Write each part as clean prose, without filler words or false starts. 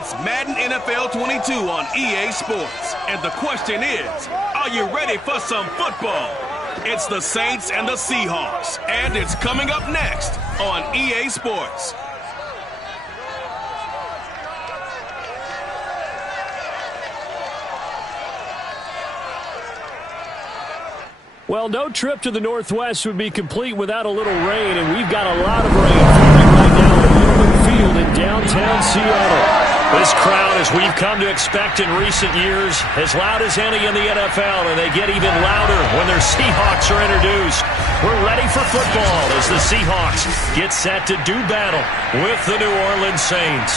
It's Madden NFL 22 on EA Sports. And the question is, are you ready for some football? It's the Saints and the Seahawks. And it's coming up next on EA Sports. Well, no trip to the Northwest would be complete without a little rain, and we've got a lot of rain falling right now at Lumen Field in downtown Seattle. This crowd, as we've come to expect in recent years, as loud as any in the NFL, and they get even louder when their Seahawks are introduced. We're ready for football as the Seahawks get set to do battle with the New Orleans Saints.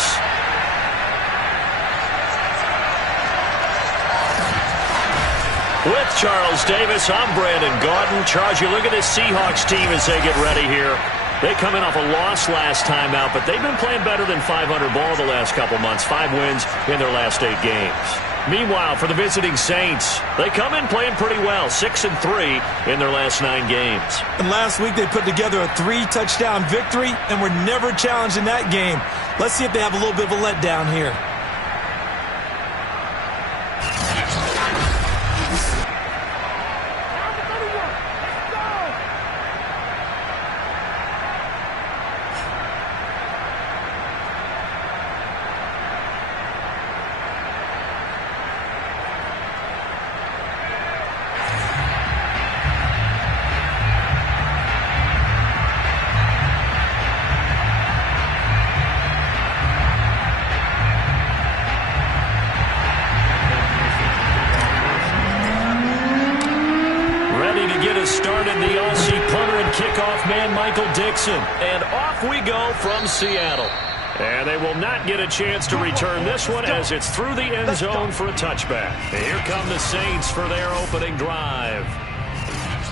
With Charles Davis, I'm Brandon Gaudin. Charles, you look at this Seahawks team as they get ready here. They come in off a loss last time out, but they've been playing better than 500 ball the last couple months. 5 wins in their last 8 games. Meanwhile, for the visiting Saints, they come in playing pretty well. 6-3 in their last 9 games. And last week they put together a 3-touchdown victory, and were never challenged in that game. Let's see if they have a little bit of a letdown here. And off we go from Seattle. And they will not get a chance to return this one as it's through the end zone for a touchback. Here come the Saints for their opening drive.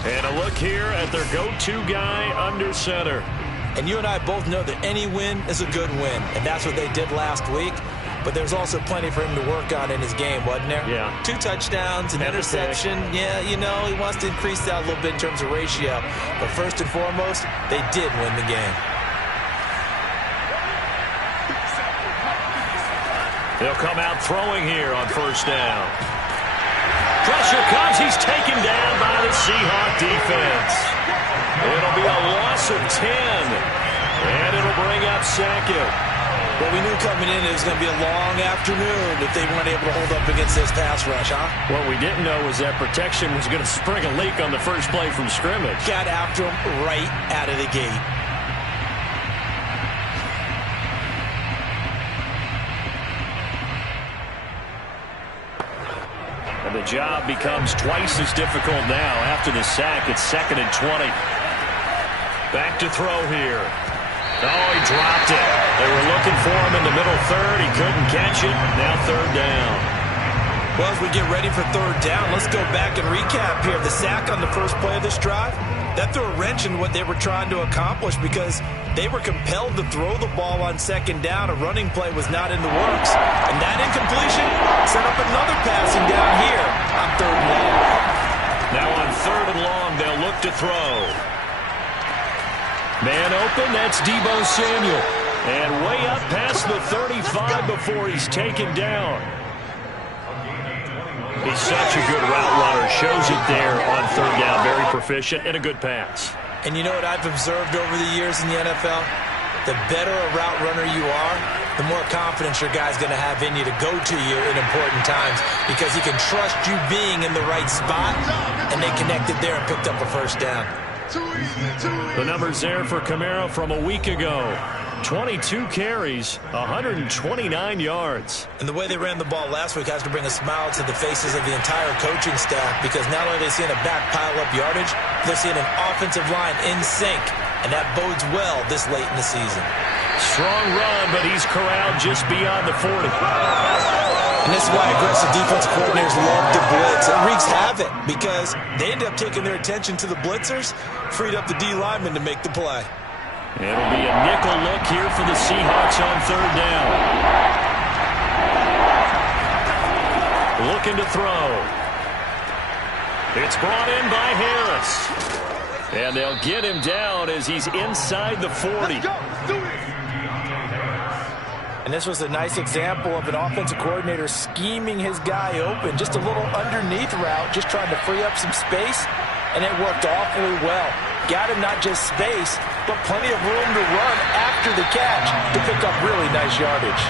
And a look here at their go-to guy under center. And you and I both know that any win is a good win. And that's what they did last week. But there's also plenty for him to work on in his game, wasn't there? Yeah. 2 touchdowns, an interception. Yeah, you know, he wants to increase that a little bit in terms of ratio. But first and foremost, they did win the game. They'll come out throwing here on first down. Pressure comes. He's taken down by the Seahawk defense. It'll be a loss of 10. And it'll bring up second. Well, we knew coming in it was going to be a long afternoon if they weren't able to hold up against this pass rush, huh? What we didn't know was that protection was going to spring a leak on the first play from scrimmage. Got after him right out of the gate. And the job becomes twice as difficult now after the sack. It's 2nd and 20. Back to throw here. Oh, he dropped it. They were looking for him in the middle third. He couldn't catch it. Now 3rd down. Well, as we get ready for 3rd down, let's go back and recap here. The sack on the first play of this drive, that threw a wrench in what they were trying to accomplish because they were compelled to throw the ball on 2nd down. A running play was not in the works. And that incompletion set up another passing down here on 3rd and long. Now on 3rd and long, they'll look to throw. Man open, that's Deebo Samuel. And way up past the 35 before he's taken down. He's such a good route runner. Shows it there on 3rd down. Very proficient and a good pass. And you know what I've observed over the years in the NFL? The better a route runner you are, the more confidence your guy's going to have in you to go to you in important times because he can trust you being in the right spot, and they connected there and picked up a first down. The numbers there for Kamara from a week ago. 22 carries, 129 yards. And the way they ran the ball last week has to bring a smile to the faces of the entire coaching staff because not only are they seeing a back pile up yardage, they're seeing an offensive line in sync, and that bodes well this late in the season. Strong run, but he's corralled just beyond the 40. And this is why aggressive defensive coordinators love to blitz. It wreaks havoc because they end up taking their attention to the blitzers, freed up the D lineman to make the play. It'll be a nickel look here for the Seahawks on 3rd down. Looking to throw. It's brought in by Harris. And they'll get him down as he's inside the 40. And And this was a nice example of an offensive coordinator scheming his guy open. Just a little underneath route, just trying to free up some space, and it worked awfully well. Got him not just space, but plenty of room to run after the catch to pick up really nice yardage.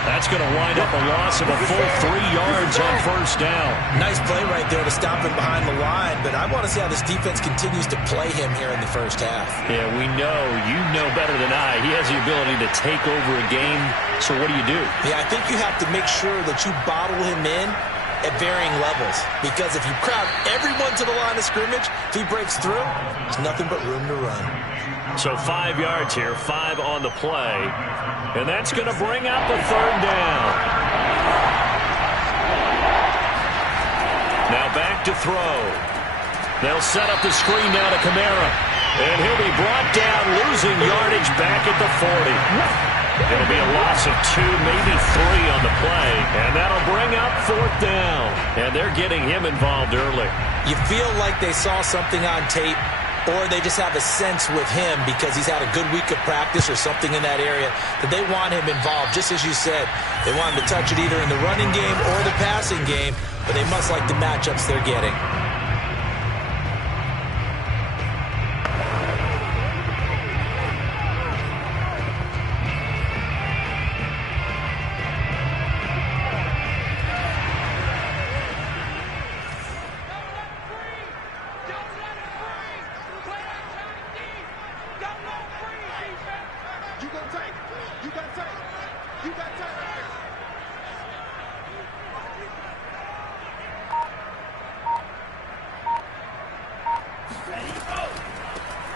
That's going to wind up a loss of a full 3 yards on first down. Nice play right there to stop him behind the line, but I want to see how this defense continues to play him here in the first half. Yeah, we know. You know better than I. He has the ability to take over a game, so what do? Yeah, I think you have to make sure that you bottle him in at varying levels, because if you crowd everyone to the line of scrimmage, if he breaks through, there's nothing but room to run. So 5 yards here, 5 on the play. And that's going to bring up a third down. Now back to throw. They'll set up the screen now to Kamara. And he'll be brought down, losing yardage back at the 40. It'll be a loss of 2, maybe 3 on the play. And that'll bring up fourth down. And they're getting him involved early. You feel like they saw something on tape, or they just have a sense with him because he's had a good week of practice or something in that area that they want him involved. Just as you said, they want him to touch it either in the running game or the passing game, but they must like the matchups they're getting.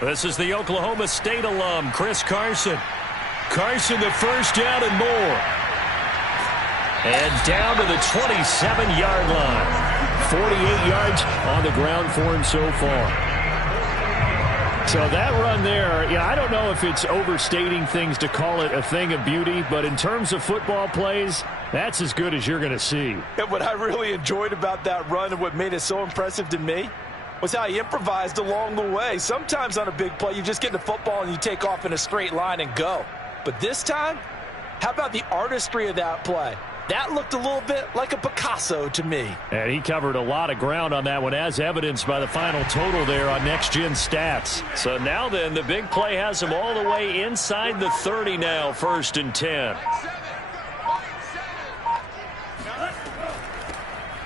This is the Oklahoma State alum, Chris Carson. Carson, the first down and more. And down to the 27-yard line. 48 yards on the ground for him so far. So that run there, yeah, I don't know if it's overstating things to call it a thing of beauty, but in terms of football plays, that's as good as you're going to see. And what I really enjoyed about that run and what made it so impressive to me was how he improvised along the way. Sometimes on a big play, you just get the football and you take off in a straight line and go. But this time, how about the artistry of that play? That looked a little bit like a Picasso to me. And he covered a lot of ground on that one, as evidenced by the final total there on Next Gen Stats. So now then, the big play has him all the way inside the 30 now, 1st and 10.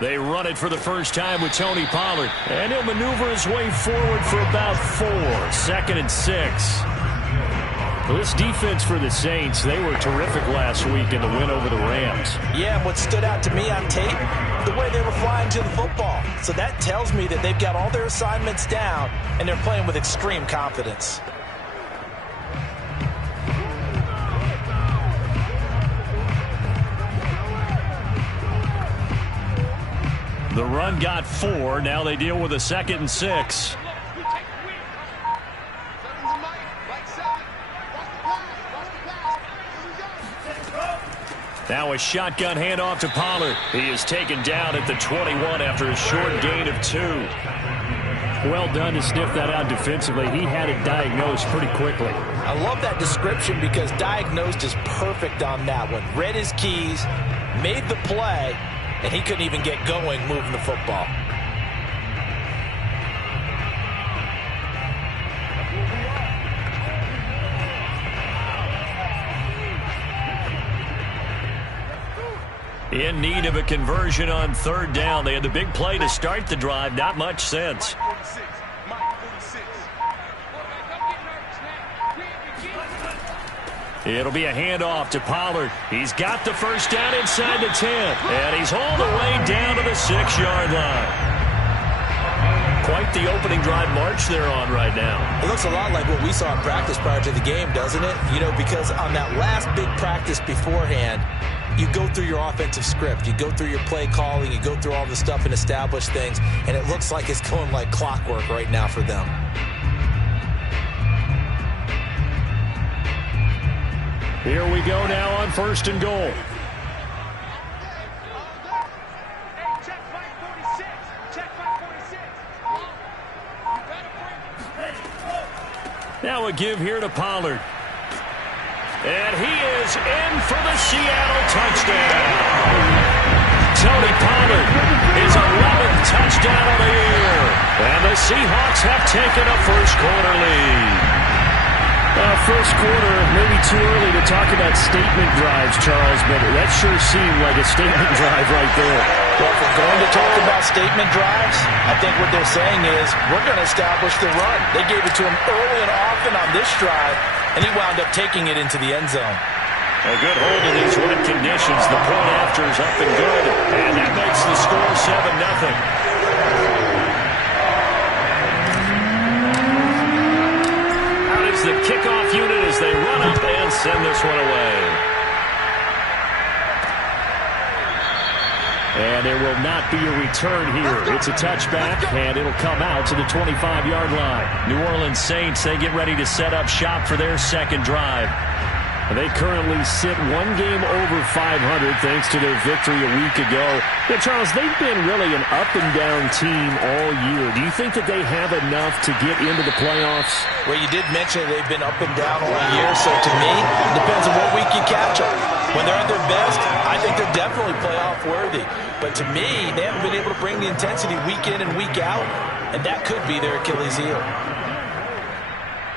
They run it for the first time with Tony Pollard. And he'll maneuver his way forward for about 4. 2nd and 6. Well, this defense for the Saints, they were terrific last week in the win over the Rams. Yeah, and what stood out to me on tape, the way they were flying to the football. So that tells me that they've got all their assignments down, and they're playing with extreme confidence. The run got 4. Now they deal with a 2nd and 6. Now a shotgun handoff to Pollard. He is taken down at the 21 after a short gain of 2. Well done to sniff that out defensively. He had it diagnosed pretty quickly. I love that description because diagnosed is perfect on that one. Read his keys, made the play, and he couldn't even get going moving the football. In need of a conversion on 3rd down. They had the big play to start the drive. Not much sense. It'll be a handoff to Pollard. He's got the first down inside the 10. And he's hauled away down to the 6-yard line. Quite the opening drive march they're on right now. It looks a lot like what we saw in practice prior to the game, doesn't it? You know, because on that last big practice beforehand, you go through your offensive script. You go through your play calling. You go through all the stuff and establish things. And it looks like it's going like clockwork right now for them. Here we go now on 1st and goal. Now a give here to Pollard. And he is in for the Seattle touchdown. Tony Pollard, his 11th touchdown of the year. And the Seahawks have taken a first-quarter lead. First quarter, maybe too early to talk about statement drives, Charles, but that sure seemed like a statement drive right there. Well, if we're going to talk about statement drives, I think what they're saying is we're going to establish the run. They gave it to him early and often on this drive, and he wound up taking it into the end zone. A good hold in these wet conditions. The point after is up and good, and that makes the score 7-0. The kickoff unit as they run up and send this one away. And there will not be a return here. It's a touchback, and it'll come out to the 25-yard line. New Orleans Saints, they get ready to set up shop for their second drive. They currently sit one game over 500 thanks to their victory a week ago. Yeah, Charles, they've been really an up-and-down team all year. Do you think that they have enough to get into the playoffs? Well, you did mention they've been up and down all year, so to me, it depends on what week you catch them. When they're at their best, I think they're definitely playoff-worthy. But to me, they haven't been able to bring the intensity week in and week out, and that could be their Achilles heel.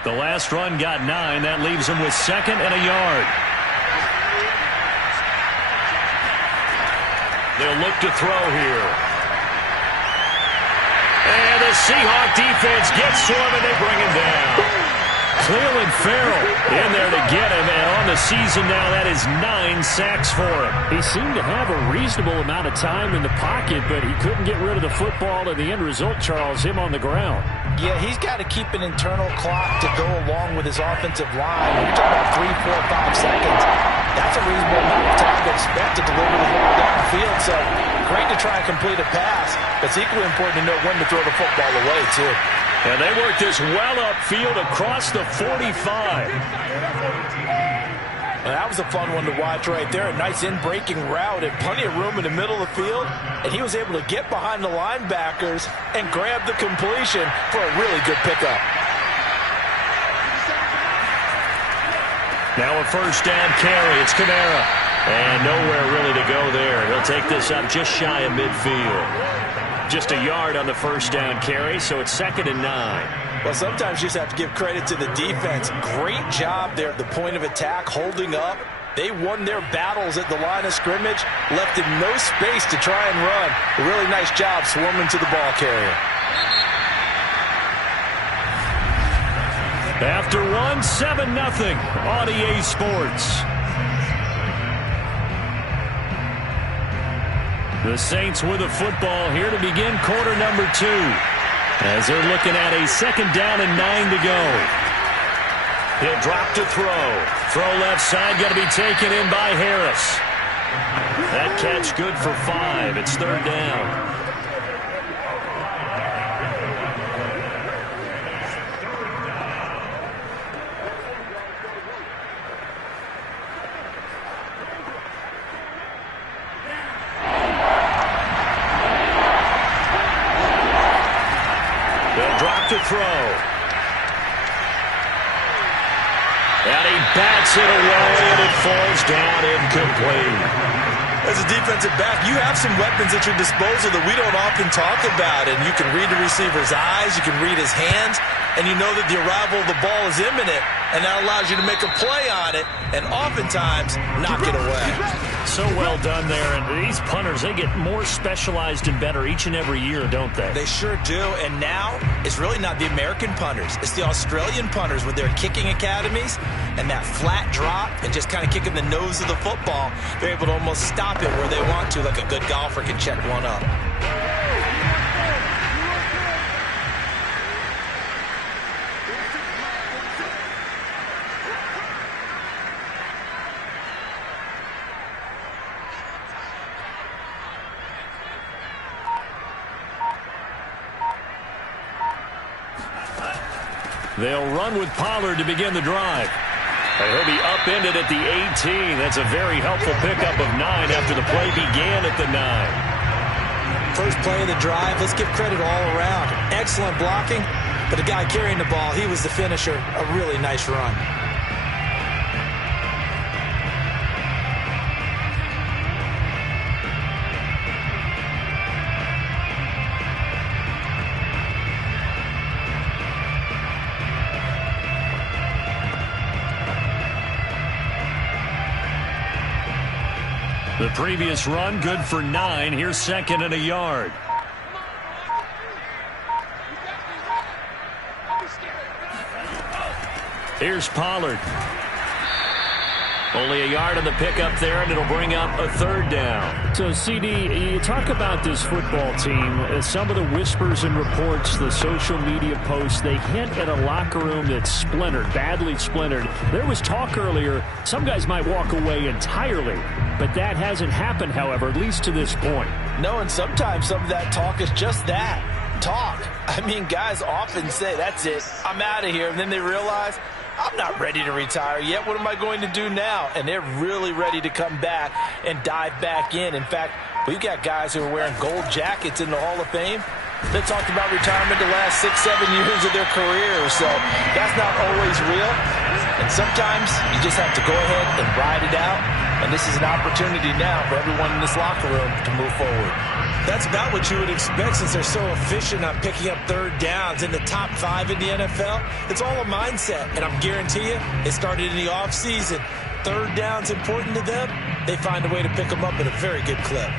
The last run got 9. That leaves them with 2nd and a yard. They'll look to throw here. And the Seahawk defense gets to him, and they bring him down. Cleveland Farrell in there to get him, and on the season now, that is 9 sacks for him. He seemed to have a reasonable amount of time in the pocket, but he couldn't get rid of the football, and the end result, Charles, him on the ground. Yeah, he's got to keep an internal clock to go along with his offensive line. When you're talking about 3, 4, 5 seconds, that's a reasonable amount of time to expect to deliver the ball downfield. So great to try and complete a pass, but it's equally important to know when to throw the football away, too. And they work this well upfield across the 45. And that was a fun one to watch right there. A nice in-breaking route and plenty of room in the middle of the field. And he was able to get behind the linebackers and grab the completion for a really good pickup. Now a first down carry. It's Kamara. And nowhere really to go there. He'll take this up just shy of midfield. Just a yard on the first down carry, so it's 2nd and 9. Well, sometimes you just have to give credit to the defense. Great job there at the point of attack, holding up. They won their battles at the line of scrimmage, left in no space to try and run. A really nice job swarming to the ball carrier. After one, 7-0 on EA Sports. The Saints with the football here to begin quarter number 2. As they're looking at a 2nd down and 9 to go. He'll drop to throw. Throw left side, got to be taken in by Harris. That catch good for 5. It's 3rd down. To throw. And he bats it away, and it falls down incomplete. As a defensive back, you have some weapons at your disposal that we don't often talk about. And you can read the receiver's eyes, you can read his hands, and you know that the arrival of the ball is imminent, and that allows you to make a play on it, and oftentimes knock it away. So well done there, and these punters, they get more specialized and better each and every year, don't they? They sure do, and now it's really not the American punters. It's the Australian punters with their kicking academies and that flat drop and just kind of kicking the nose of the football. They're able to almost stop it where they want to, like a good golfer can check one up. They'll run with Pollard to begin the drive. He'll be upended at the 18. That's a very helpful pickup of 9 after the play began at the 9. First play of the drive, let's give credit all around. Excellent blocking, but the guy carrying the ball, he was the finisher. A really nice run. The previous run, good for 9. Here's second and a yard. Here's Pollard. Only a yard on the pickup there, and it'll bring up a third down. So, CD, you talk about this football team. Some of the whispers and reports, the social media posts, they hint at a locker room that's splintered, badly splintered. There was talk earlier, some guys might walk away entirely, but that hasn't happened, however, at least to this point. No, and sometimes some of that talk is just that, talk. I mean, guys often say, that's it, I'm out of here, and then they realize, I'm not ready to retire yet. What am I going to do now? And they're really ready to come back and dive back in. In fact, we've got guys who are wearing gold jackets in the Hall of Fame. They talked about retirement the last 6-7 years of their career. So that's not always real. And sometimes you just have to go ahead and ride it out. And this is an opportunity now for everyone in this locker room to move forward. That's about what you would expect since they're so efficient on picking up third downs in the top 5 in the NFL. It's all a mindset, and I guarantee you it started in the offseason. Third down's important to them. They find a way to pick them up at a very good clip.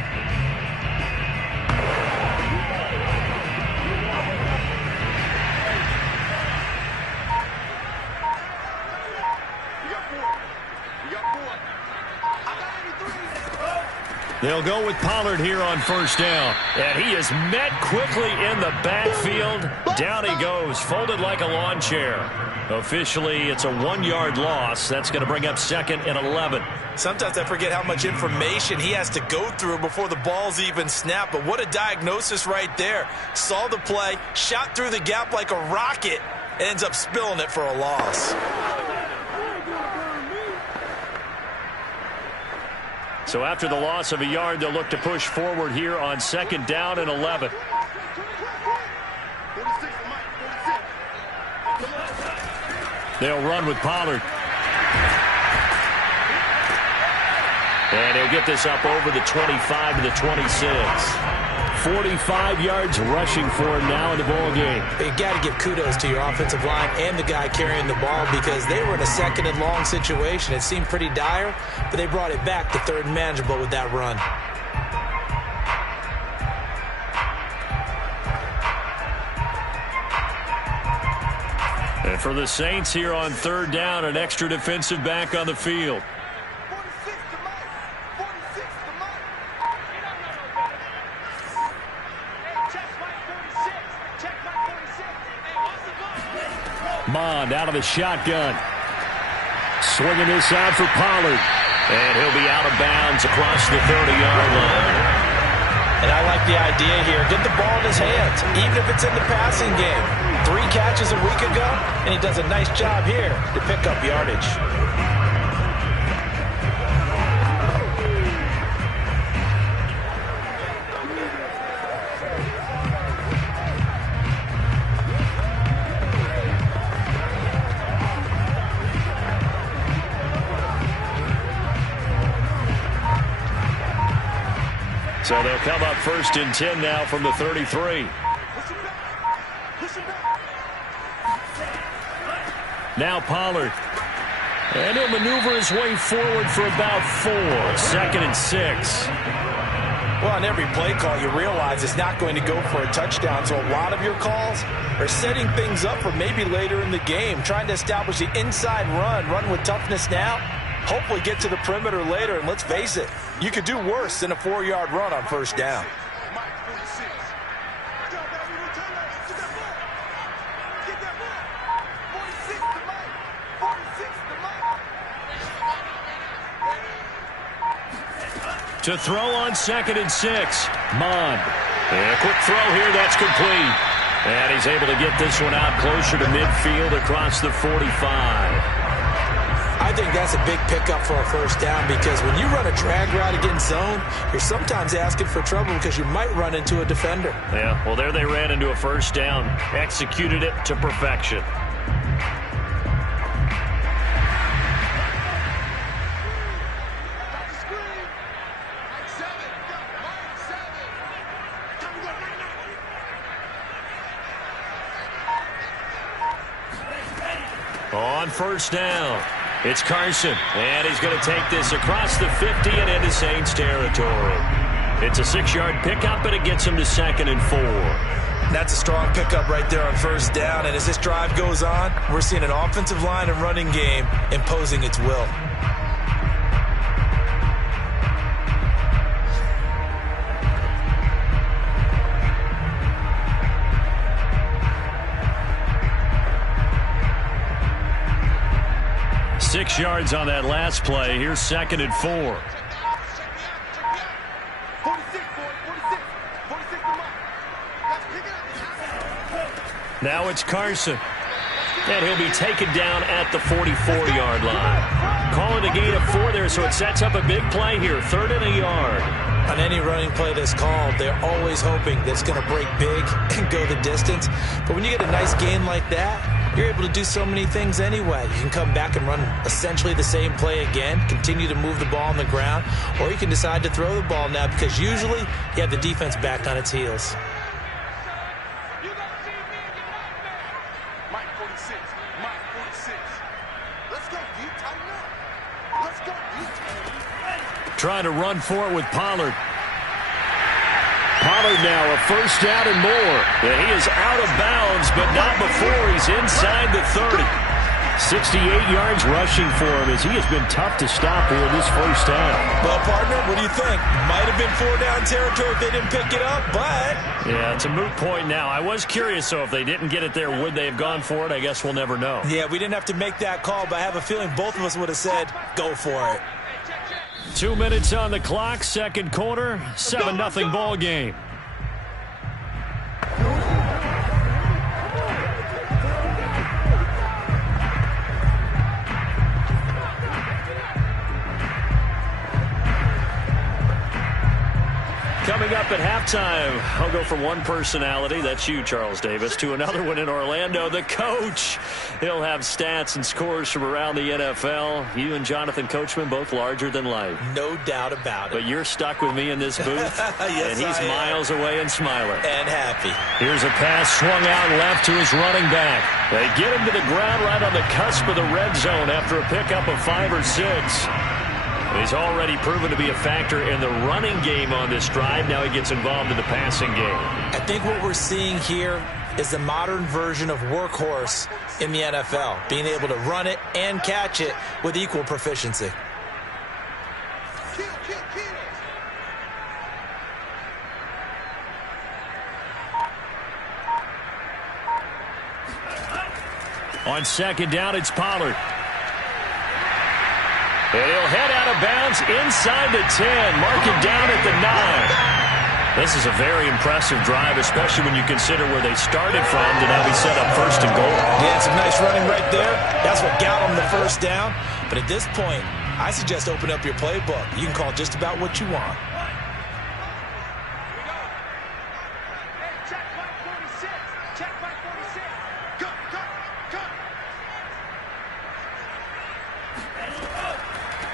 They'll go with Pollard here on first down. And he is met quickly in the backfield. Down he goes, folded like a lawn chair. Officially, it's a 1-yard loss. That's going to bring up second and 11. Sometimes I forget how much information he has to go through before the ball's even snapped. But what a diagnosis right there. Saw the play, shot through the gap like a rocket, and ends up spilling it for a loss. So after the loss of a yard, they'll look to push forward here on second down and 11. They'll run with Pollard. And he'll get this up over the 25 to the 26. 45 yards rushing for him now in the ball game. You got to give kudos to your offensive line and the guy carrying the ball because they were in a second and long situation. It seemed pretty dire, but they brought it back to third and manageable with that run. And for the Saints here on third down, an extra defensive back on the field. Mond out of the shotgun. Swinging this out for Pollard. And he'll be out of bounds across the 30-yard line. And I like the idea here. Get the ball in his hands, even if it's in the passing game. 3 catches a week ago, and he does a nice job here to pick up yardage. So they'll come up first and 10 now from the 33. Now Pollard. And he'll maneuver his way forward for about 4. Second and 6. Well, on every play call, you realize it's not going to go for a touchdown. So a lot of your calls are setting things up for maybe later in the game, trying to establish the inside run with toughness now. Hopefully get to the perimeter later, and let's face it, you could do worse than a 4-yard run on first down. To throw on second and 6. Mond. And a quick throw here, that's complete. And he's able to get this one out closer to midfield across the 45. I think that's a big pickup for a first down because when you run a drag route against zone, you're sometimes asking for trouble because you might run into a defender. Yeah, well, there they ran into a first down. Executed it to perfection. On first down. It's Carson, and he's going to take this across the 50 and into Saints territory. It's a 6-yard pickup, and it gets him to 2nd and 4. That's a strong pickup right there on first down, and as this drive goes on, we're seeing an offensive line and running game imposing its will. Six yards on that last play. Here's 2nd and 4. Now it's Carson. And he'll be taken down at the 44-yard line. Calling a gain of 4 there, so it sets up a big play here. 3rd and a yard. On any running play that's called, they're always hoping that it's going to break big and go the distance. But when you get a nice gain like that, you're able to do so many things anyway. You can come back and run essentially the same play again, continue to move the ball on the ground, or you can decide to throw the ball now because usually you have the defense back on its heels. Trying to run for it with Pollard. Pollard now a 1st down and more. And he is out of bounds, but not before he's inside the 30. 68 yards rushing for him as he has been tough to stop here in this 1st half. Well, partner, what do you think? Might have been 4-down territory if they didn't pick it up, but... Yeah, it's a moot point now. I was curious, so if they didn't get it there, would they have gone for it? I guess we'll never know. Yeah, we didn't have to make that call, but I have a feeling both of us would have said, go for it. 2 minutes on the clock, 2nd quarter, 7-0 ball game. Coming up at halftime, I'll go from one personality, that's you, Charles Davis, to another one in Orlando, the coach. He'll have stats and scores from around the NFL. You and Jonathan Coachman, both larger than life. No doubt about it. But you're stuck with me in this booth, yes, and he's miles away and smiling. And happy. Here's a pass swung out left to his running back. They get him to the ground right on the cusp of the red zone after a pickup of 5 or 6. He's already proven to be a factor in the running game on this drive. Now he gets involved in the passing game. I think what we're seeing here is the modern version of workhorse in the NFL, being able to run it and catch it with equal proficiency. On 2nd down, it's Pollard. And he'll head out of bounds inside the 10. Mark him down at the 9. This is a very impressive drive, especially when you consider where they started from to now be set up 1st and goal. Yeah, some nice running right there. That's what got them the 1st down. But at this point, I suggest open up your playbook. You can call just about what you want.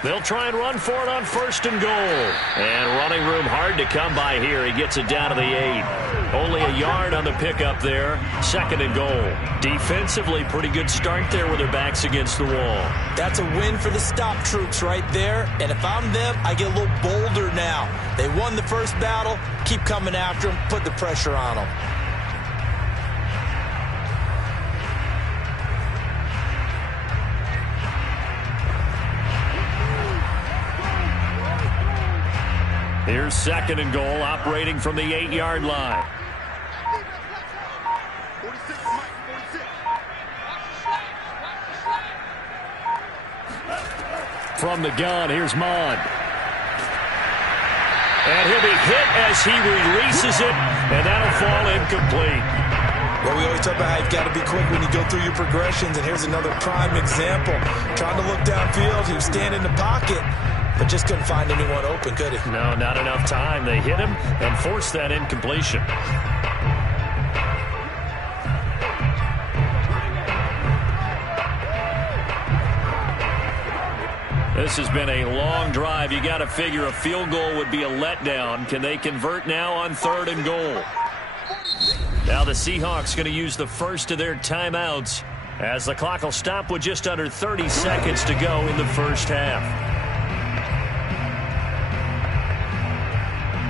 They'll try and run for it on 1st and goal. And running room hard to come by here. He gets it down to the 8. Only a yard on the pickup there. 2nd and goal. Defensively, pretty good start there with their backs against the wall. That's a win for the stop troops right there. And if I'm them, I get a little bolder now. They won the first battle. Keep coming after them. Put the pressure on them. Here's 2nd and goal, operating from the 8-yard line. From the gun, here's Mond. And he'll be hit as he releases it, and that'll fall incomplete. Well, we always talk about how you've got to be quick when you go through your progressions, and here's another prime example. Trying to look downfield, he was standing in the pocket, but just couldn't find anyone open, could he? No, not enough time. They hit him and forced that incompletion. This has been a long drive. You got to figure a field goal would be a letdown. Can they convert now on 3rd and goal? Now the Seahawks going to use the first of their timeouts as the clock will stop with just under 30 seconds to go in the first half.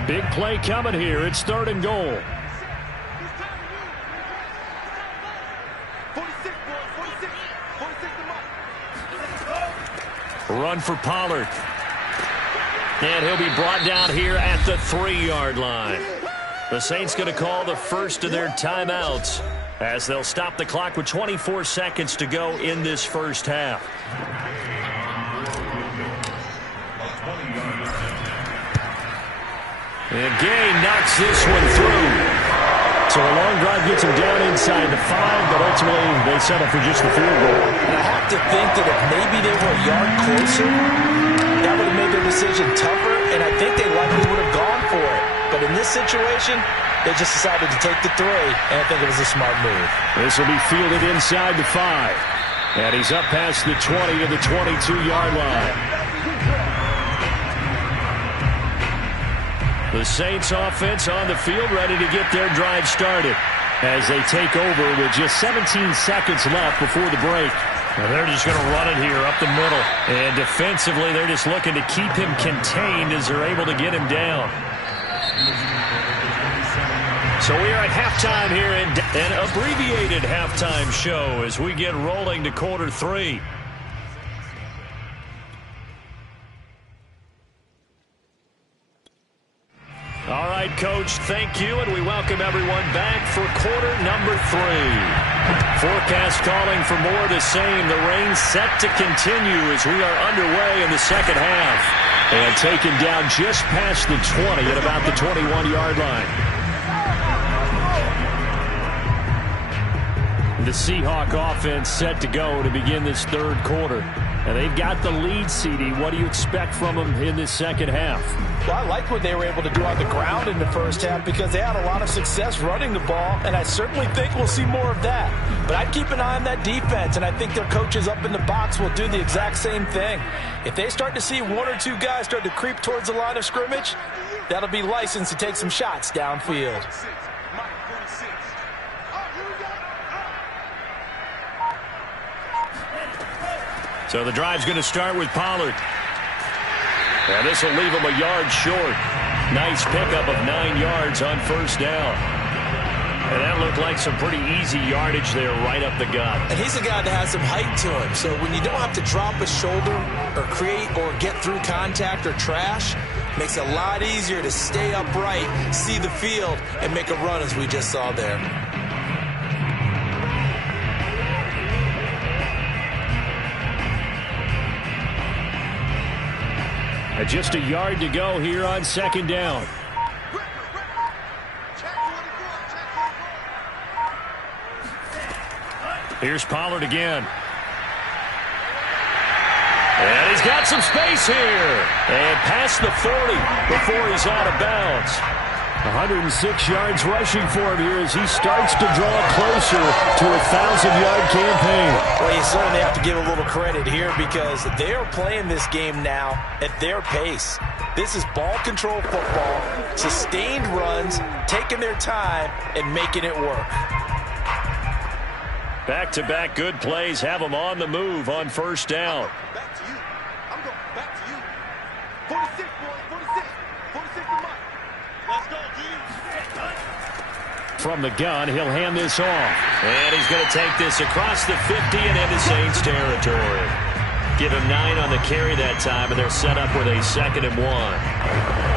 Big play coming here. It's 3rd and goal. Run for Pollard. And he'll be brought down here at the 3-yard line. The Saints going to call the first of their timeouts as they'll stop the clock with 24 seconds to go in this first half. And Gay knocks this one through. So a long drive gets him down inside the 5, but ultimately they settle for just the field goal. And I have to think that if maybe they were a yard closer, that would have made their decision tougher, and I think they likely would have gone for it. But in this situation, they just decided to take the 3, and I think it was a smart move. This will be fielded inside the 5. And he's up past the 20 to the 22-yard line. The Saints offense on the field ready to get their drive started as they take over with just 17 seconds left before the break. And they're just going to run it here up the middle. And defensively, they're just looking to keep him contained as they're able to get him down. So we are at halftime here in an abbreviated halftime show as we get rolling to quarter 3. All right, Coach, thank you, and we welcome everyone back for quarter number 3. Forecast calling for more of the same. The rain set to continue as we are underway in the second half. And taken down just past the 20 at about the 21-yard line. The Seahawk offense set to go to begin this 3rd quarter. And they've got the lead, CD. What do you expect from them in this second half? Well, I like what they were able to do on the ground in the first half because they had a lot of success running the ball, and I certainly think we'll see more of that. But I'd keep an eye on that defense, and I think their coaches up in the box will do the exact same thing. If they start to see 1 or 2 guys start to creep towards the line of scrimmage, that'll be licensed to take some shots downfield. So the drive's going to start with Pollard. And this will leave him a yard short. Nice pickup of 9 yards on first down. And that looked like some pretty easy yardage there right up the gut. And he's a guy that has some height to him. So when you don't have to drop a shoulder or create or get through contact or trash, makes it a lot easier to stay upright, see the field, and make a run as we just saw there. Just a yard to go here on second down. Here's Pollard again. And he's got some space here. And past the 40 before he's out of bounds. 106 yards rushing for him here as he starts to draw closer to a 1,000-yard campaign. Well, you certainly have to give a little credit here because they are playing this game now at their pace. This is ball control football, sustained runs, taking their time, and making it work. Back-to-back good plays have them on the move on first down. Back to you. I'm going back to you. 46, boys, 46. 46 to Mike. Let's go, G. From the gun, he'll hand this off. And he's going to take this across the 50 and into Saints territory. Give him 9 on the carry that time, and they're set up with a 2nd and 1.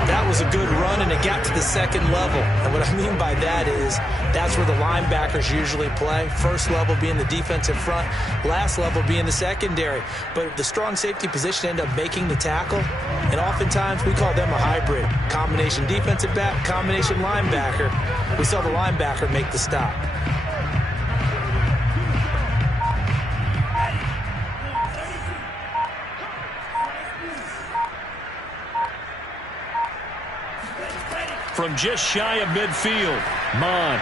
That was a good run, and it got to the second level. And what I mean by that is that's where the linebackers usually play. First level being the defensive front, last level being the secondary. But the strong safety position ended up making the tackle, and oftentimes we call them a hybrid. Combination defensive back, combination linebacker. We saw the linebacker make the stop. From just shy of midfield, Mond.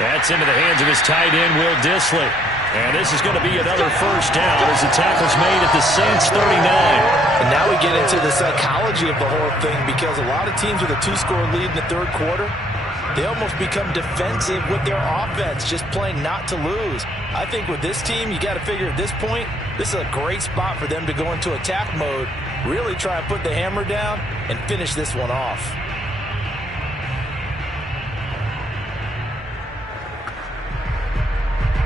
That's into the hands of his tight end, Will Dissly. And this is going to be another first down as the tackle's made at the Saints 39. And now we get into the psychology of the whole thing because a lot of teams with a 2-score lead in the 3rd quarter, they almost become defensive with their offense, just playing not to lose. I think with this team, you got to figure at this point, this is a great spot for them to go into attack mode, really try and put the hammer down and finish this one off.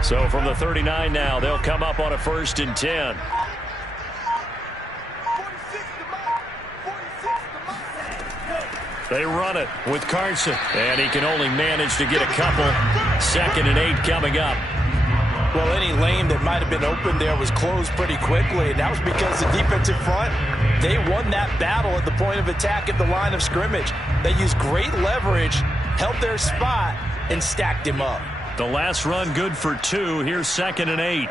So from the 39 now, they'll come up on a 1st and 10. They run it with Carson, and he can only manage to get a couple. 2nd and 8 coming up. Well, any lane that might have been open there was closed pretty quickly, and that was because the defensive front, they won that battle at the point of attack at the line of scrimmage. They used great leverage, held their spot, and stacked him up. The last run good for 2. Here's 2nd and 8.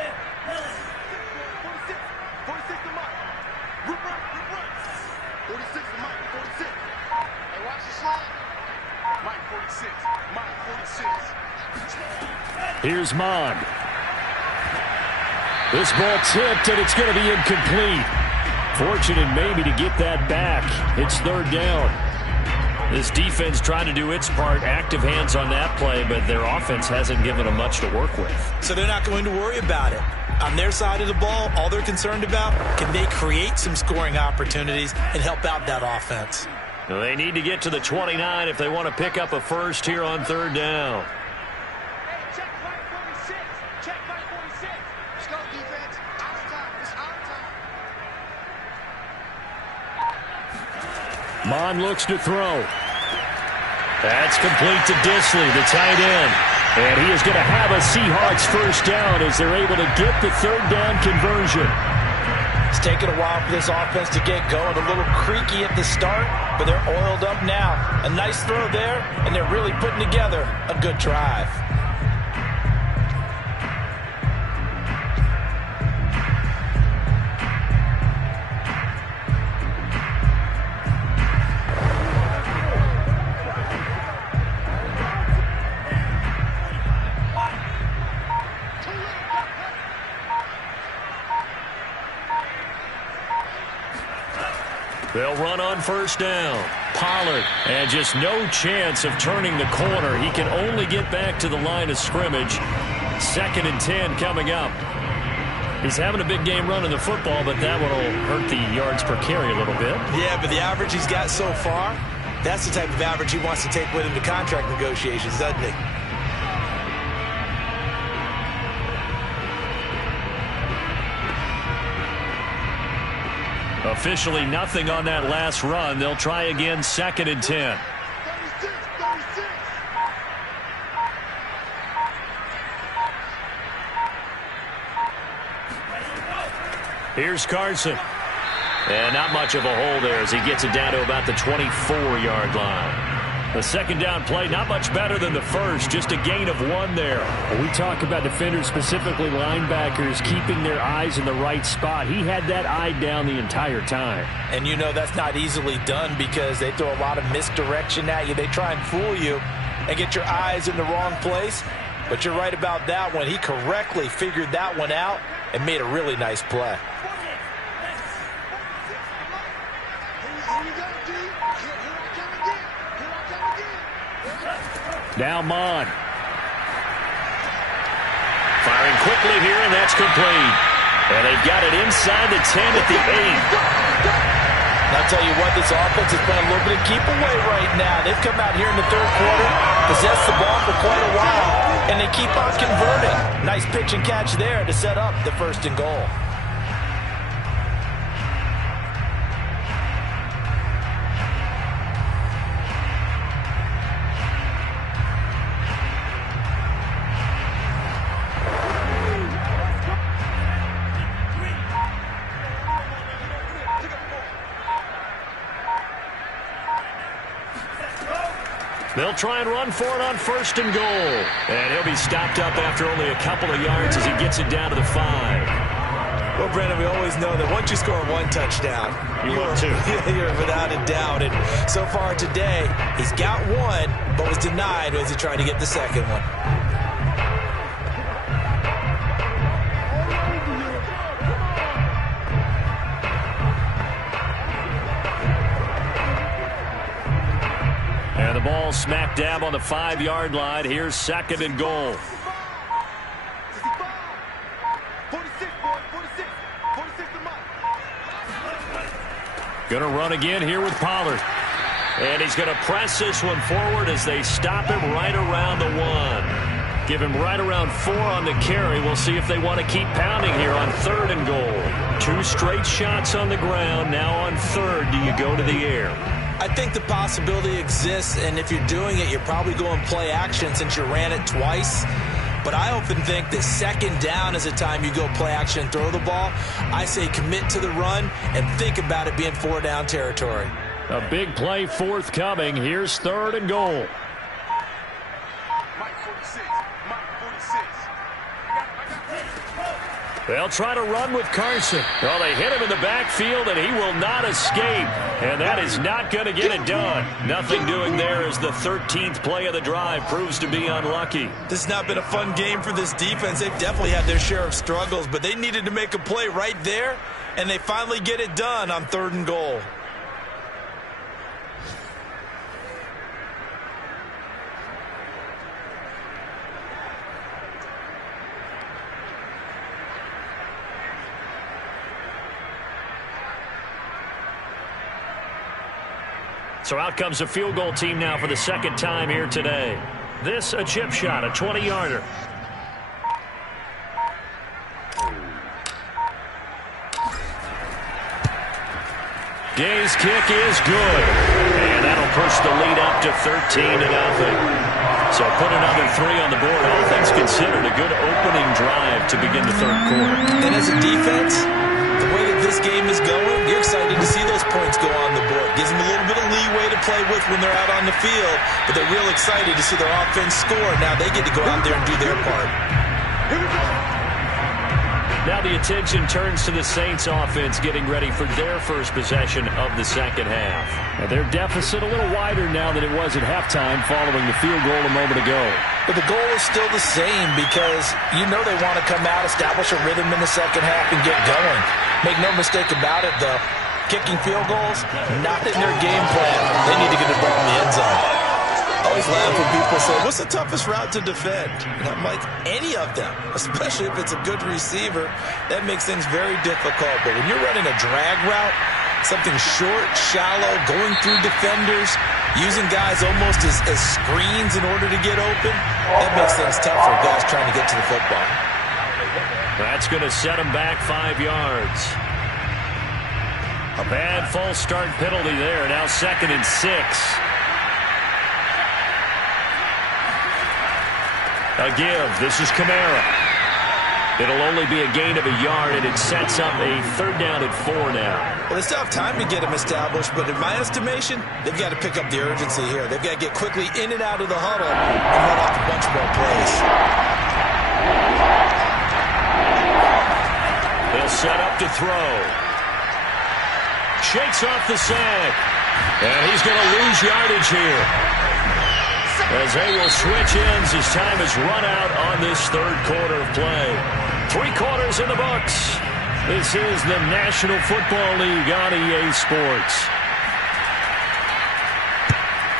Here's Mond. This ball tipped, and it's going to be incomplete. Fortunate maybe to get that back. It's 3rd down. This defense trying to do its part, active hands on that play, but their offense hasn't given them much to work with. So they're not going to worry about it. On their side of the ball, all they're concerned about, can they create some scoring opportunities and help out that offense? Well, they need to get to the 29 if they want to pick up a first here on 3rd down. Mond looks to throw. That's complete to Disley, the tight end. And he is going to have a Seahawks 1st down as they're able to get the 3rd down conversion. It's taken a while for this offense to get going. A little creaky at the start, but they're oiled up now. A nice throw there, and they're really putting together a good drive. They'll run on 1st down. Pollard, and just no chance of turning the corner. He can only get back to the line of scrimmage. 2nd and 10 coming up. He's having a big game running the football, but that one will hurt the yards per carry a little bit. Yeah, but the average he's got so far, that's the type of average he wants to take with him to contract negotiations, doesn't he? Officially nothing on that last run. They'll try again, 2nd and 10. Here's Carson. And not much of a hole there as he gets it down to about the 24-yard line. The 2nd down play, not much better than the first, just a gain of 1 there. When we talk about defenders, specifically linebackers, keeping their eyes in the right spot. He had that eye down the entire time. And you know that's not easily done because they throw a lot of misdirection at you. They try and fool you and get your eyes in the wrong place. But you're right about that one. He correctly figured that one out and made a really nice play. Now Mond. Firing quickly here, and that's complete. And they've got it inside the 10 at the 8. And I'll tell you what, this offense is playing a little bit of keep away right now. They've come out here in the 3rd quarter, possessed the ball for quite a while, and they keep on converting. Nice pitch and catch there to set up the 1st and goal. They'll try and run for it on 1st and goal. And he'll be stopped up after only a couple of yards as he gets it down to the 5. Well, Brandon, we always know that once you score 1 touchdown, you're without a doubt. And so far today, he's got 1, but was denied as he tried to get the 2nd one. And the ball smack dab on the 5-yard line. Here's 2nd and goal. 46, boy, 46. 46 to Mike. Going to run again here with Pollard. And he's going to press this one forward as they stop him right around the 1. Give him right around 4 on the carry. We'll see if they want to keep pounding here on 3rd and goal. 2 straight shots on the ground. Now on 3rd, do you go to the air? I think the possibility exists, and if you're doing it, you're probably going play action since you ran it twice. But I often think that 2nd down is the time you go play action and throw the ball. I say commit to the run and think about it being 4-down territory. A big play forthcoming. Here's 3rd and goal. Mike 46. Mike 46. They'll try to run with Carson. Well, they hit him in the backfield, and he will not escape. And that is not going to get it done. Nothing doing there as the 13th play of the drive proves to be unlucky. This has not been a fun game for this defense. They've definitely had their share of struggles, but they needed to make a play right there, and they finally get it done on 3rd and goal. So out comes the field goal team now for the 2nd time here today. This a chip shot, a 20-yarder. Gay's kick is good. And that'll push the lead up to 13-0. So put another 3 on the board. All things considered, a good opening drive to begin the 3rd quarter. And as a defense, the way that this game is going, you're excited to see those points go on the board. Gives them a little bit of leeway to play with when they're out on the field, but they're real excited to see their offense score. Now they get to go out there and do their part. Now the attention turns to the Saints offense getting ready for their first possession of the 2nd half. Now their deficit a little wider now than it was at halftime following the field goal a moment ago. But the goal is still the same because you know they want to come out, establish a rhythm in the 2nd half, and get going. Make no mistake about it, though. Kicking field goals, not in their game plan. They need to get the ball in the end zone. I always laugh when people say, what's the toughest route to defend? And I'm like, any of them, especially if it's a good receiver. That makes things very difficult. But when you're running a drag route, something short, shallow, going through defenders, using guys almost as screens in order to get open, that makes things tough for guys trying to get to the football. That's going to set them back 5 yards. A bad false start penalty there. Now 2nd and 6. A give. This is Kamara. It'll only be a gain of a yard, and it sets up a 3rd down at 4 now. Well, they still have time to get them established, but in my estimation, they've got to pick up the urgency here. They've got to get quickly in and out of the huddle and run off a bunch more plays. They'll set up to throw. Shakes off the sack. And he's going to lose yardage here. As they will switch ends as time is run out on this 3rd quarter of play. 3 quarters in the books. This is the National Football League on EA Sports.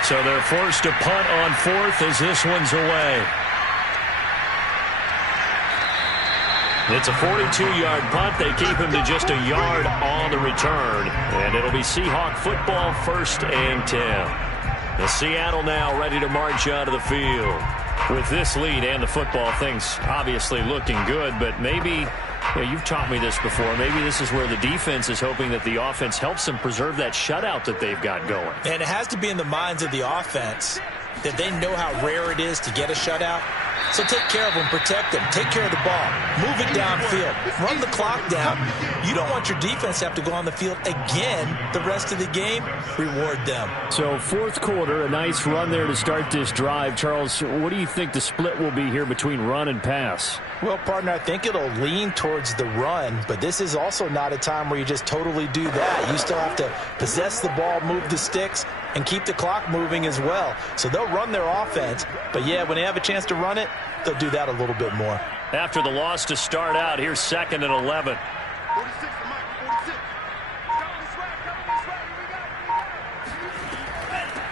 So they're forced to punt on 4th as this one's away. It's a 42-yard punt. They keep him to just a yard on the return. And it'll be Seahawk football 1st and 10. The Seattle now ready to march out of the field. With this lead and the football, things obviously looking good, but maybe, you've taught me this before, maybe this is where the defense is hoping that the offense helps them preserve that shutout that they've got going. And it has to be in the minds of the offense that they know how rare it is to get a shutout. So take care of them, protect them, take care of the ball, move it downfield, run the clock down. You don't want your defense to have to go on the field again the rest of the game. Reward them. So 4th quarter, a nice run there to start this drive. Charles, what do you think the split will be here between run and pass? Well, partner, I think it'll lean towards the run, but this is also not a time where you just totally do that. You still have to possess the ball, move the sticks, and keep the clock moving as well. So they'll run their offense, but yeah, when they have a chance to run it, they'll do that a little bit more. After the loss to start out, here's 2nd and 11. 46 to Mike, 46. Cover this way, here we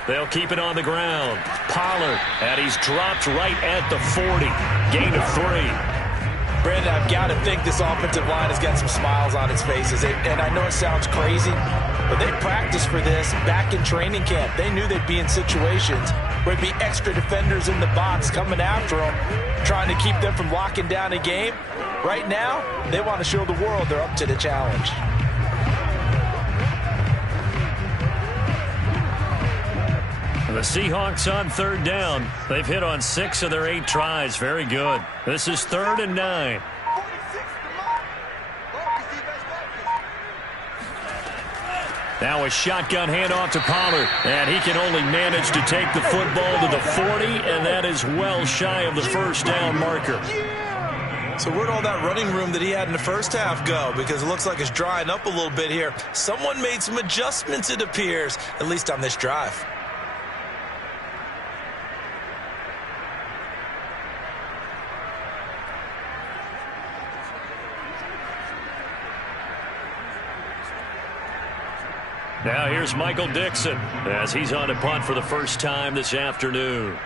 go. They'll keep it on the ground. Pollard, and he's dropped right at the 40. Gain of 3. Brandon, I've got to think this offensive line has got some smiles on its faces. And I know it sounds crazy, but they practiced for this back in training camp. They knew they'd be in situations where there'd be extra defenders in the box coming after them, trying to keep them from locking down a game. Right now, they want to show the world they're up to the challenge. The Seahawks on third down. They've hit on 6 of their 8 tries. Very good. This is 3rd and 9. Now a shotgun handoff to Pollard, and he can only manage to take the football to the 40, and that is well shy of the first down marker. So where'd all that running room that he had in the first half go? Because it looks like it's drying up a little bit here. Someone made some adjustments, it appears, at least on this drive. Now here's Michael Dixon as he's on to punt for the first time this afternoon.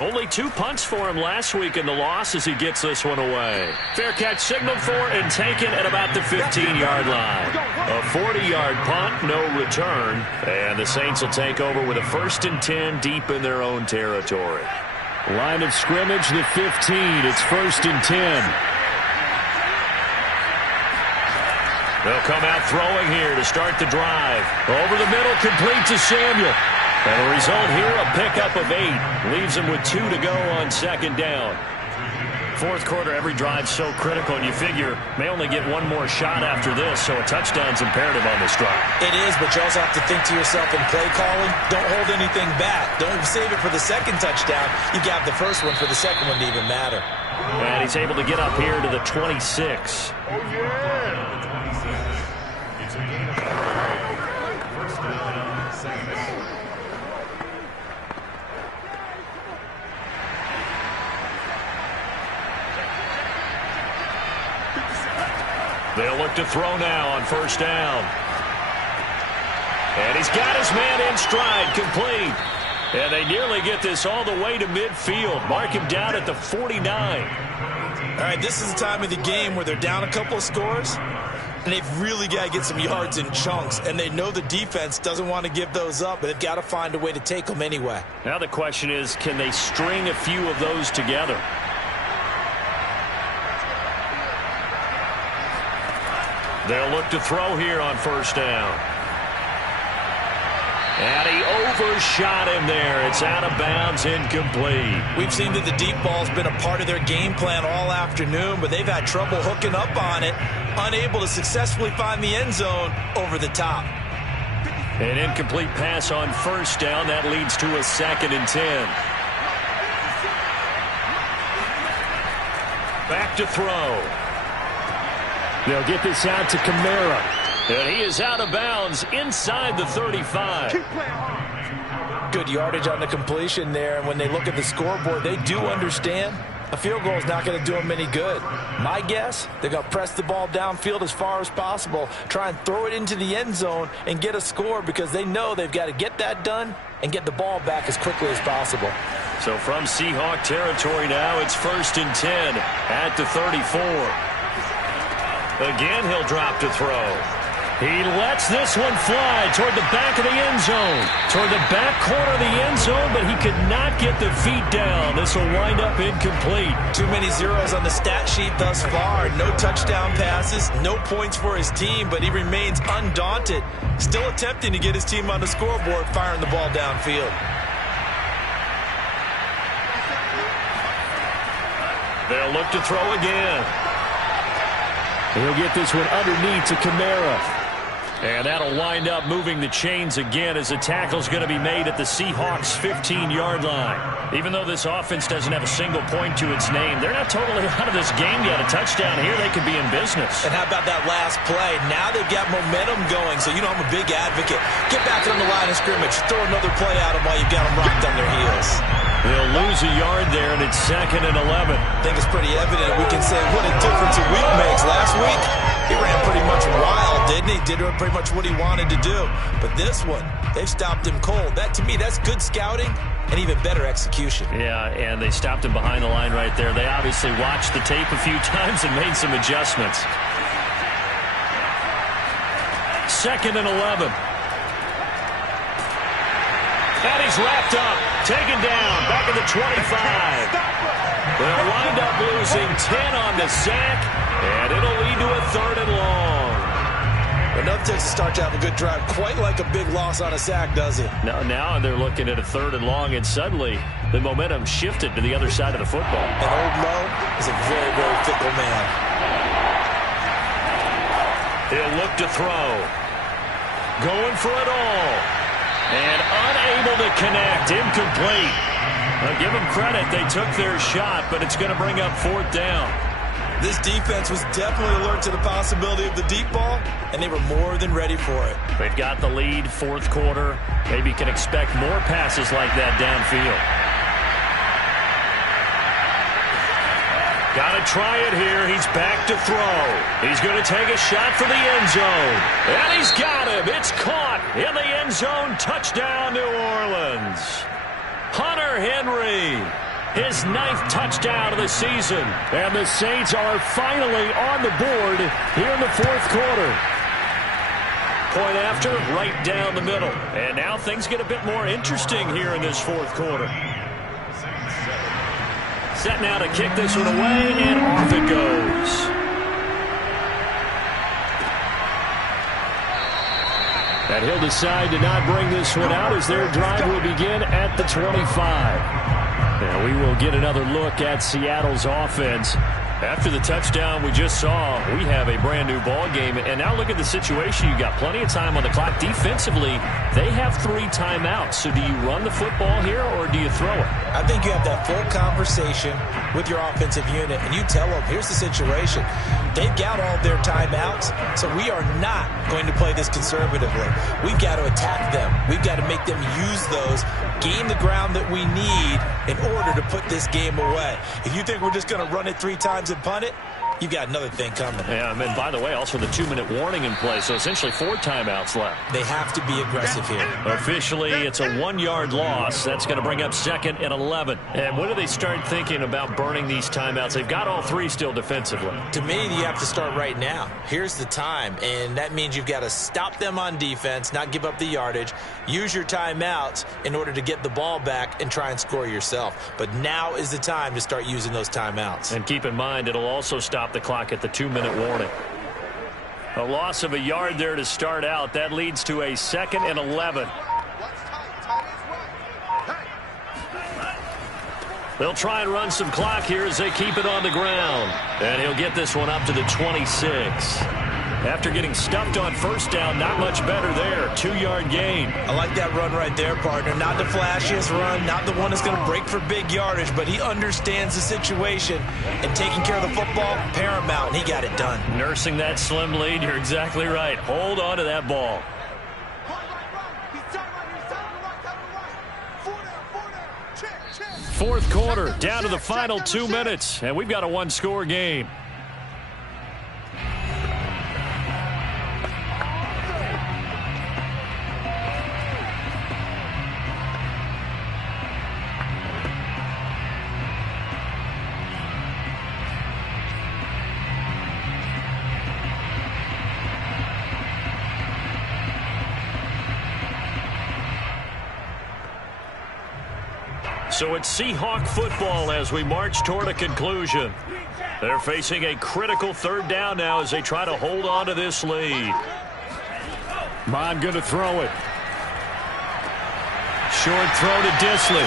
Only 2 punts for him last week in the loss as he gets this one away. Fair catch signaled for and taken at about the 15-yard line. A 40-yard punt, no return. And the Saints will take over with a 1st and 10 deep in their own territory. Line of scrimmage, the 15. It's 1st and 10. They'll come out throwing here to start the drive. Over the middle, complete to Samuel. And the result here, a pickup of 8. Leaves them with 2 to go on 2nd down. 4th quarter, every drive's so critical, and you figure may only get 1 more shot after this, so a touchdown's imperative on this drive. It is, but you also have to think to yourself in play calling, don't hold anything back. Don't save it for the 2nd touchdown. You got the first one for the 2nd one to even matter. And he's able to get up here to the 26. They'll look to throw now on 1st down. And he's got his man in stride, complete. And they nearly get this all the way to midfield. Mark him down at the 49. All right, this is the time of the game where they're down a couple of scores, and they've really got to get some yards in chunks, and they know the defense doesn't want to give those up, but they've got to find a way to take them anyway. Now the question is, can they string a few of those together? They'll look to throw here on 1st down. And he overshot him there. It's out of bounds, incomplete. We've seen that the deep ball's been a part of their game plan all afternoon, but they've had trouble hooking up on it, unable to successfully find the end zone over the top. An incomplete pass on 1st down. That leads to a 2nd and 10. Back to throw. They'll get this out to Kamara. And he is out of bounds inside the 35. Good yardage on the completion there. And when they look at the scoreboard, they do understand a field goal is not going to do them any good. My guess, they're going to press the ball downfield as far as possible, try and throw it into the end zone and get a score because they know they've got to get that done and get the ball back as quickly as possible. So from Seahawk territory now, it's 1st and 10 at the 34. Again, he'll drop to throw. He lets this one fly toward the back of the end zone. Toward the back corner of the end zone, but he could not get the feet down. This will wind up incomplete. Too many zeros on the stat sheet thus far. No touchdown passes, no points for his team, but he remains undaunted. Still attempting to get his team on the scoreboard, firing the ball downfield. They'll look to throw again. He'll get this one underneath to Kamara. And that'll wind up moving the chains again as the tackle's going to be made at the Seahawks' 15-yard line. Even though this offense doesn't have a single point to its name, they're not totally out of this game yet. A touchdown here, they could be in business. And how about that last play? Now they've got momentum going, so you know I'm a big advocate. Get back on the line of scrimmage. Throw another play at them while you've got them rocked on their heels. They'll lose a yard there, and it's 2nd and 11. I think it's pretty evident we can say what a difference a week makes. Last week, He ran pretty much wild, didn't he? Did pretty much what he wanted to do. But this one, they've stopped him cold. That, to me, that's good scouting and even better execution. Yeah, and they stopped him behind the line right there. They obviously watched the tape a few times and made some adjustments. 2nd and 11. And he's wrapped up, taken down, back at the 25. They'll wind up losing 10 on the sack, and it'll lead to a 3rd and long. Enough takes to start to have a good drive, quite like a big loss on a sack, does it? Now they're looking at a 3rd and long, and suddenly the momentum shifted to the other side of the football. And Old Mo is a very, very fickle man. He'll look to throw. Going for it all. And unable to connect. Incomplete. Now give them credit. They took their shot, but it's going to bring up 4th down. This defense was definitely alert to the possibility of the deep ball, and they were more than ready for it. They've got the lead, 4th quarter. Maybe can expect more passes like that downfield. Got to try it here. He's back to throw. He's going to take a shot for the end zone. And he's got him. It's caught in the end zone. Touchdown, New Orleans. Hunter Henry, his 9th touchdown of the season. And the Saints are finally on the board here in the 4th quarter. Point after, right down the middle. And now things get a bit more interesting here in this 4th quarter. Set now to kick this one away, and off it goes. And he'll decide to not bring this one out as their drive will begin at the 25. And we will get another look at Seattle's offense. After the touchdown we just saw, we have a brand-new ball game. And now look at the situation. You've got plenty of time on the clock. Defensively, they have 3 timeouts. So do you run the football here, or do you throw it? I think you have that full conversation with your offensive unit, and you tell them, here's the situation. They've got all their timeouts, so we are not going to play this conservatively. We've got to attack them. We've got to make them use those, gain the ground that we need in order to put this game away. If you think we're just going to run it 3 times and punt it, you've got another thing coming. Yeah, and by the way, also the 2-minute warning in play, so essentially 4 timeouts left. They have to be aggressive here. Officially, it's a 1-yard loss. That's going to bring up 2nd and 11. And when do they start thinking about burning these timeouts? They've got all 3 still defensively. To me, you have to start right now. Here's the time, and that means you've got to stop them on defense, not give up the yardage, use your timeouts in order to get the ball back and try and score yourself. But now is the time to start using those timeouts. And keep in mind, it'll also stop the clock at the 2-minute warning. A loss of a yard there to start out. That leads to a 2nd and 11. They'll try and run some clock here as they keep it on the ground. And he'll get this one up to the 26. After getting stuffed on 1st down, not much better there. 2-yard gain. I like that run right there, partner. Not the flashiest run, not the one that's going to break for big yardage, but he understands the situation, and taking care of the football, paramount, and he got it done. Nursing that slim lead, you're exactly right. Hold on to that ball. Fourth quarter, down to the final 2 minutes, and we've got a 1-score game. So it's Seahawk football as we march toward a conclusion. They're facing a critical 3rd down now as they try to hold on to this lead. Bond going to throw it. Short throw to Disley.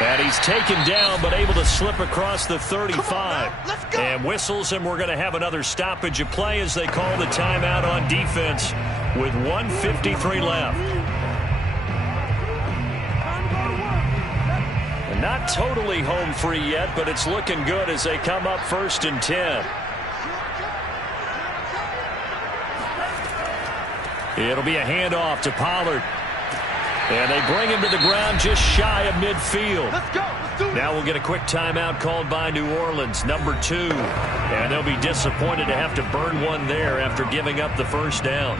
And he's taken down but able to slip across the 35. And whistles, and we're going to have another stoppage of play as they call the timeout on defense with 1:53 left. Not totally home free yet, but it's looking good as they come up 1st and 10. It'll be a handoff to Pollard. And they bring him to the ground just shy of midfield. Let's go. Let's do it. Now we'll get a quick timeout called by New Orleans, number 2. And they'll be disappointed to have to burn one there after giving up the first down.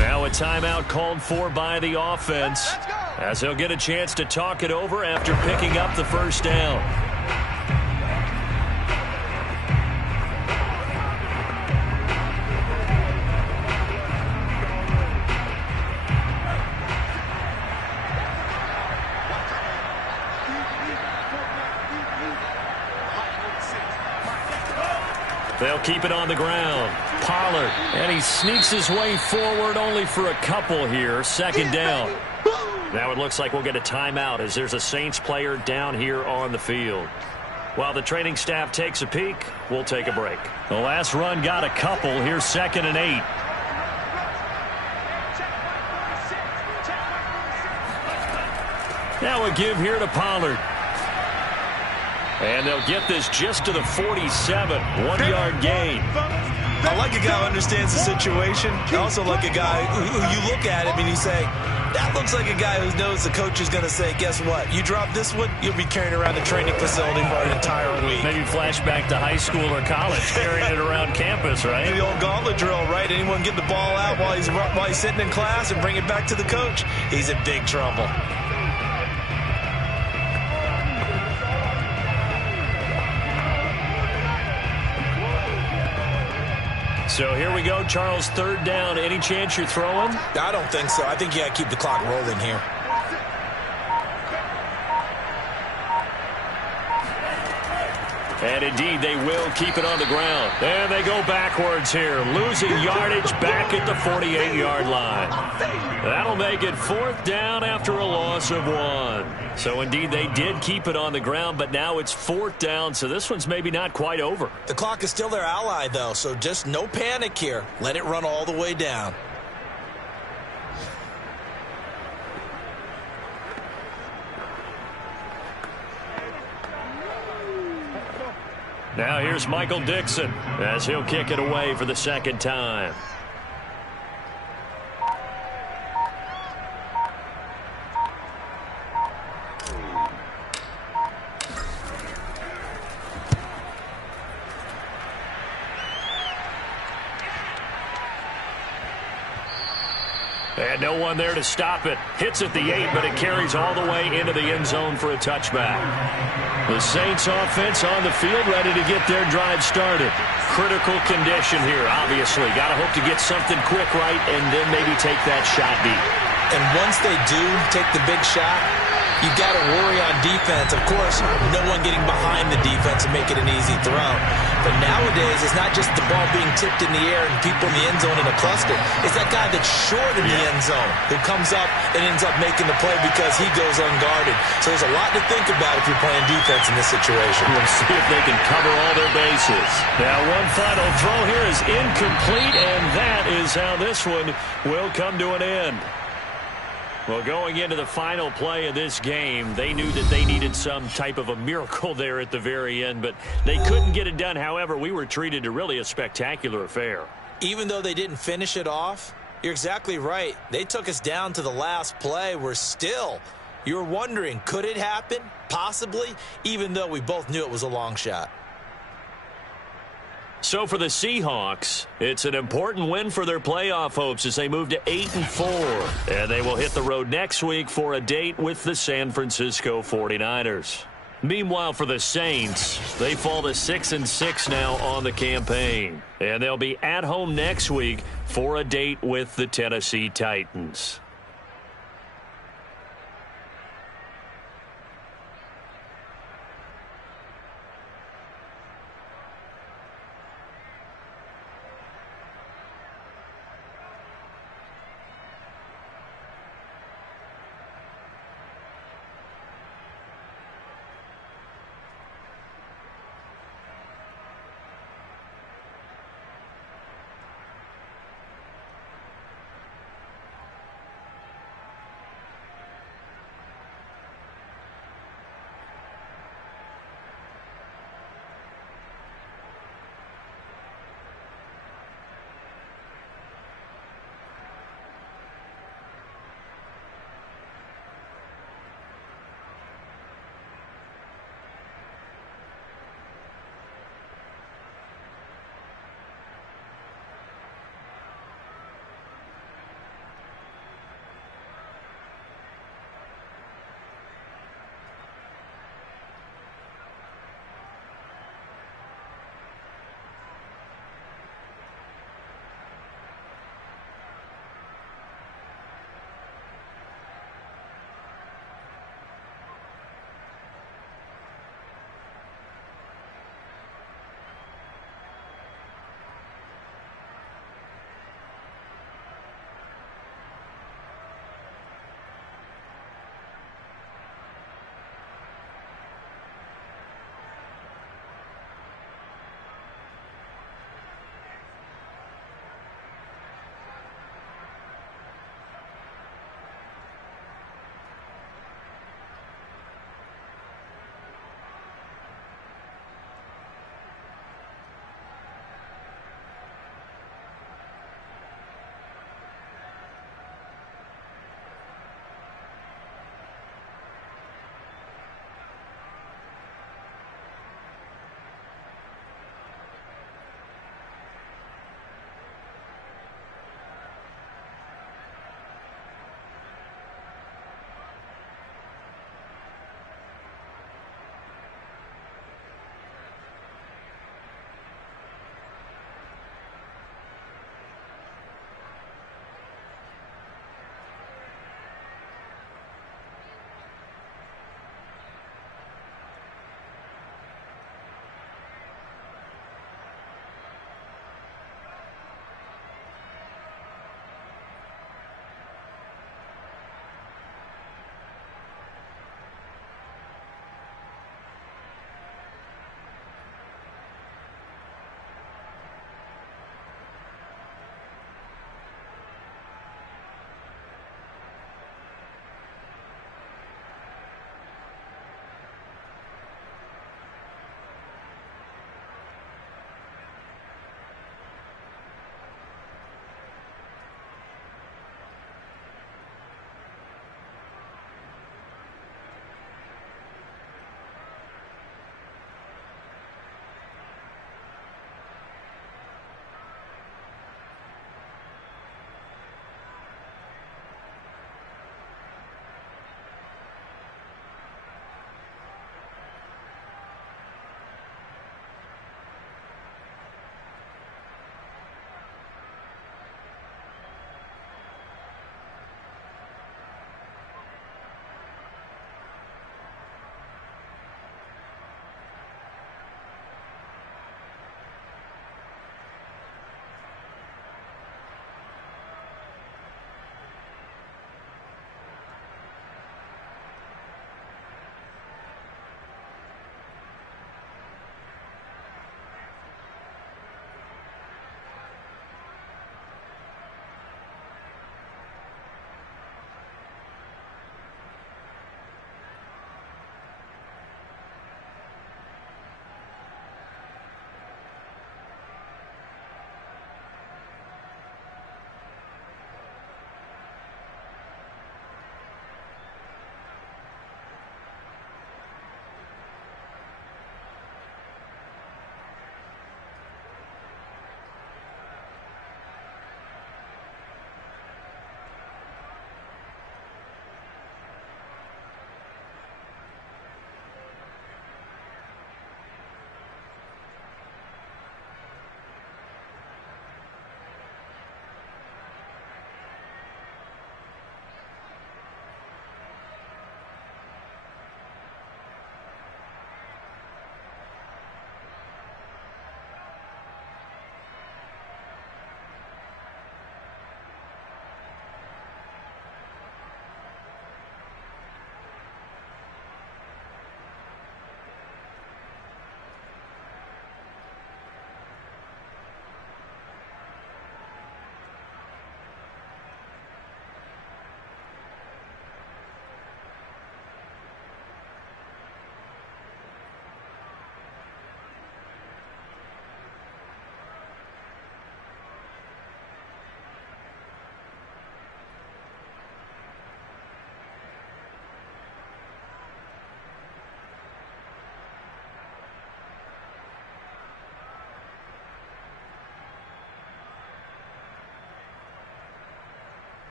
Now a timeout called for by the offense, as he'll get a chance to talk it over after picking up the first down. They'll keep it on the ground. Pollard, and he sneaks his way forward only for a couple here. Second down. Now it looks like we'll get a timeout as there's a Saints player down here on the field. While the training staff takes a peek, we'll take a break. The last run got a couple. Here's 2nd and 8. Now a give here to Pollard. And they'll get this just to the 47. 1-yard gain. I like a guy who understands the situation. I also like a guy who you look at him and you say, that looks like a guy who knows the coach is going to say, guess what? You drop this one, you'll be carrying around the training facility for an entire week. Maybe flashback to high school or college, carrying it around campus, right? The old gauntlet drill, right? Anyone get the ball out while he's sitting in class and bring it back to the coach? He's in big trouble. So here we go, Charles, 3rd down. Any chance you're throwing? I don't think so. I think you got to keep the clock rolling here. And indeed, they will keep it on the ground. And they go backwards here, losing yardage back at the 48-yard line. That'll make it 4th down after a loss of 1. So indeed, they did keep it on the ground, but now it's 4th down, so this one's maybe not quite over. The clock is still their ally, though, so just no panic here. Let it run all the way down. Now here's Michael Dixon as he'll kick it away for the 2nd time. And no one there to stop it. Hits at the 8, but it carries all the way into the end zone for a touchback. The Saints offense on the field, ready to get their drive started. Critical condition here, obviously. Got to hope to get something quick right and then maybe take that shot deep. And once they do take the big shot, you got to worry on defense. Of course, no one getting behind the defense and make it an easy throw. But nowadays, it's not just the ball being tipped in the air and people in the end zone in a cluster. It's that guy that's short in the end zone who comes up and ends up making the play because he goes unguarded. So there's a lot to think about if you're playing defense in this situation. We'll see if they can cover all their bases. Now, one final throw here is incomplete, and that is how this one will come to an end. Well, going into the final play of this game, they knew that they needed some type of a miracle there at the very end, but they couldn't get it done. However, we were treated to really a spectacular affair. Even though they didn't finish it off, you're exactly right. They took us down to the last play. We're still, you were wondering, could it happen? Possibly, even though we both knew it was a long shot. So for the Seahawks, it's an important win for their playoff hopes as they move to 8-4. And they will hit the road next week for a date with the San Francisco 49ers. Meanwhile, for the Saints, they fall to 6-6 now on the campaign. And they'll be at home next week for a date with the Tennessee Titans.